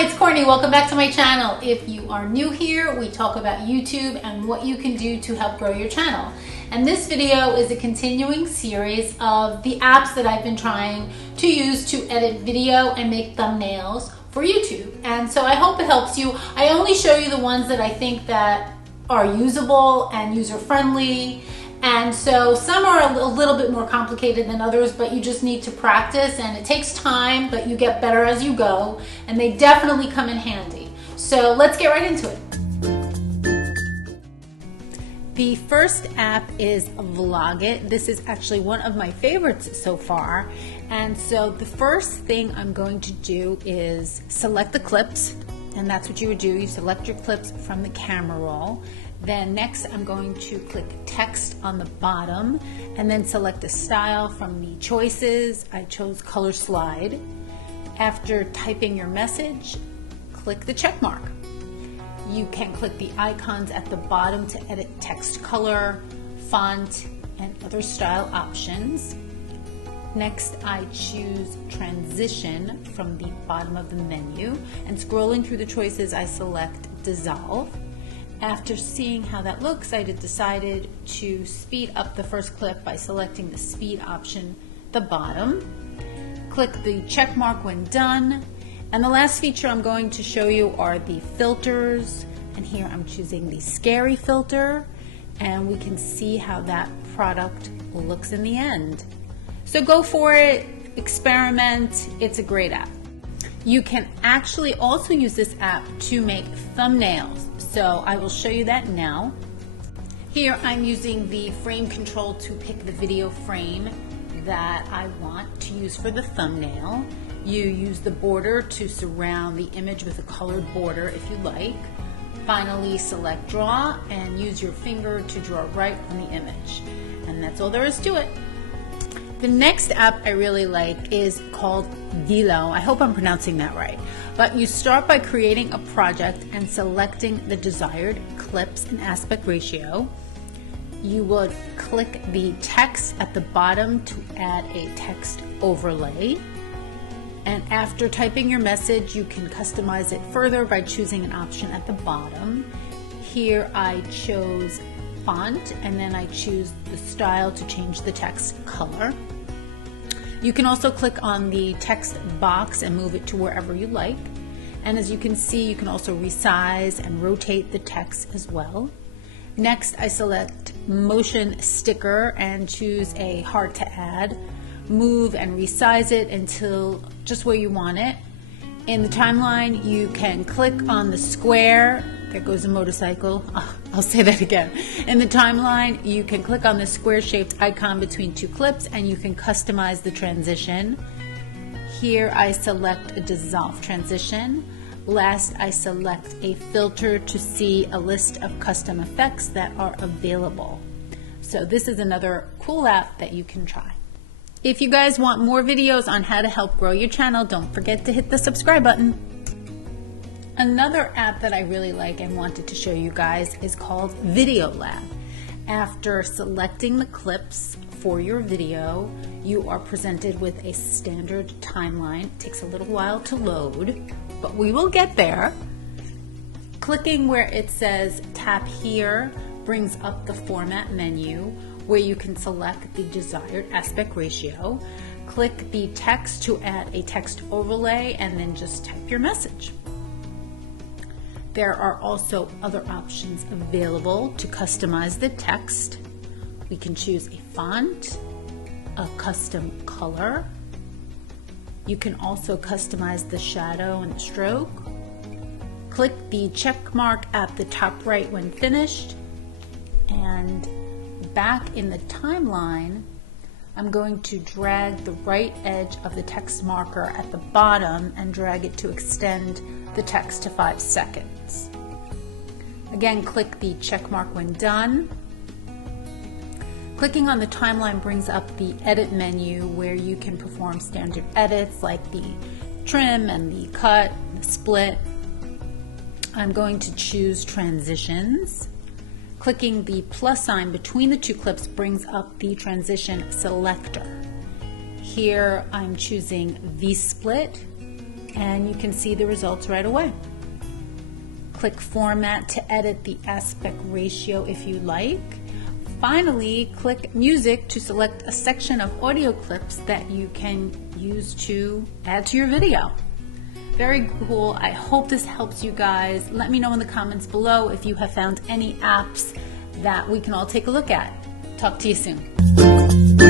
Hi, it's Courtney. Welcome back to my channel. If you are new here, we talk about YouTube and what you can do to help grow your channel. And this video is a continuing series of the apps that I've been trying to use to edit video and make thumbnails for YouTube. And so I hope it helps you. I only show you the ones that I think that are usable and user-friendly. And so some are a little bit more complicated than others, but you just need to practice, and it takes time, but you get better as you go, and they definitely come in handy. So let's get right into it. The first app is Vlogit. This is actually one of my favorites so far. And so the first thing I'm going to do is select the clips, and that's what you would do. You select your clips from the camera roll. Then next I'm going to click text on the bottom and then select a style from the choices. I chose color slide. After typing your message, click the check mark. You can click the icons at the bottom to edit text color, font, and other style options. Next, I choose transition from the bottom of the menu, and scrolling through the choices, I select dissolve. After seeing how that looks, I decided to speed up the first clip by selecting the speed option at the bottom. Click the check mark when done. And the last feature I'm going to show you are the filters. And here I'm choosing the scary filter, and we can see how that product looks in the end. So go for it, experiment, it's a great app. You can actually also use this app to make thumbnails. So I will show you that now. Here I'm using the frame control to pick the video frame that I want to use for the thumbnail. You use the border to surround the image with a colored border if you like. Finally, select draw and use your finger to draw right on the image. And that's all there is to it. The next app I really like is called VLLO. I hope I'm pronouncing that right. But you start by creating a project and selecting the desired clips and aspect ratio. You would click the text at the bottom to add a text overlay. And after typing your message, you can customize it further by choosing an option at the bottom. Here I chose font, and then I choose the style to change the text color. You can also click on the text box and move it to wherever you like. And as you can see, you can also resize and rotate the text as well. Next, I select motion sticker and choose a hard to add. Move and resize it until just where you want it. In the timeline, you can click on the square. There goes a motorcycle. Oh, I'll say that again. In the timeline, you can click on the square-shaped icon between two clips, and you can customize the transition. Here I select a dissolve transition. Last, I select a filter to see a list of custom effects that are available. So this is another cool app that you can try. If you guys want more videos on how to help grow your channel, don't forget to hit the subscribe button. Another app that I really like and wanted to show you guys is called VideoLab. After selecting the clips for your video, you are presented with a standard timeline. It takes a little while to load, but we will get there. Clicking where it says tap here brings up the format menu where you can select the desired aspect ratio. Click the text to add a text overlay, and then just type your message. There are also other options available to customize the text. We can choose a font, a custom color. You can also customize the shadow and stroke. Click the check mark at the top right when finished. And back in the timeline, I'm going to drag the right edge of the text marker at the bottom and drag it to extend the text to 5 seconds. Again, click the check mark when done. Clicking on the timeline brings up the edit menu where you can perform standard edits like the trim and the cut, the split. I'm going to choose transitions. Clicking the plus sign between the two clips brings up the transition selector. Here I'm choosing V-split. and you can see the results right away. Click Format to edit the aspect ratio if you like. Finally, click Music to select a section of audio clips that you can use to add to your video. Very cool. I hope this helps you guys. Let me know in the comments below if you have found any apps that we can all take a look at. Talk to you soon.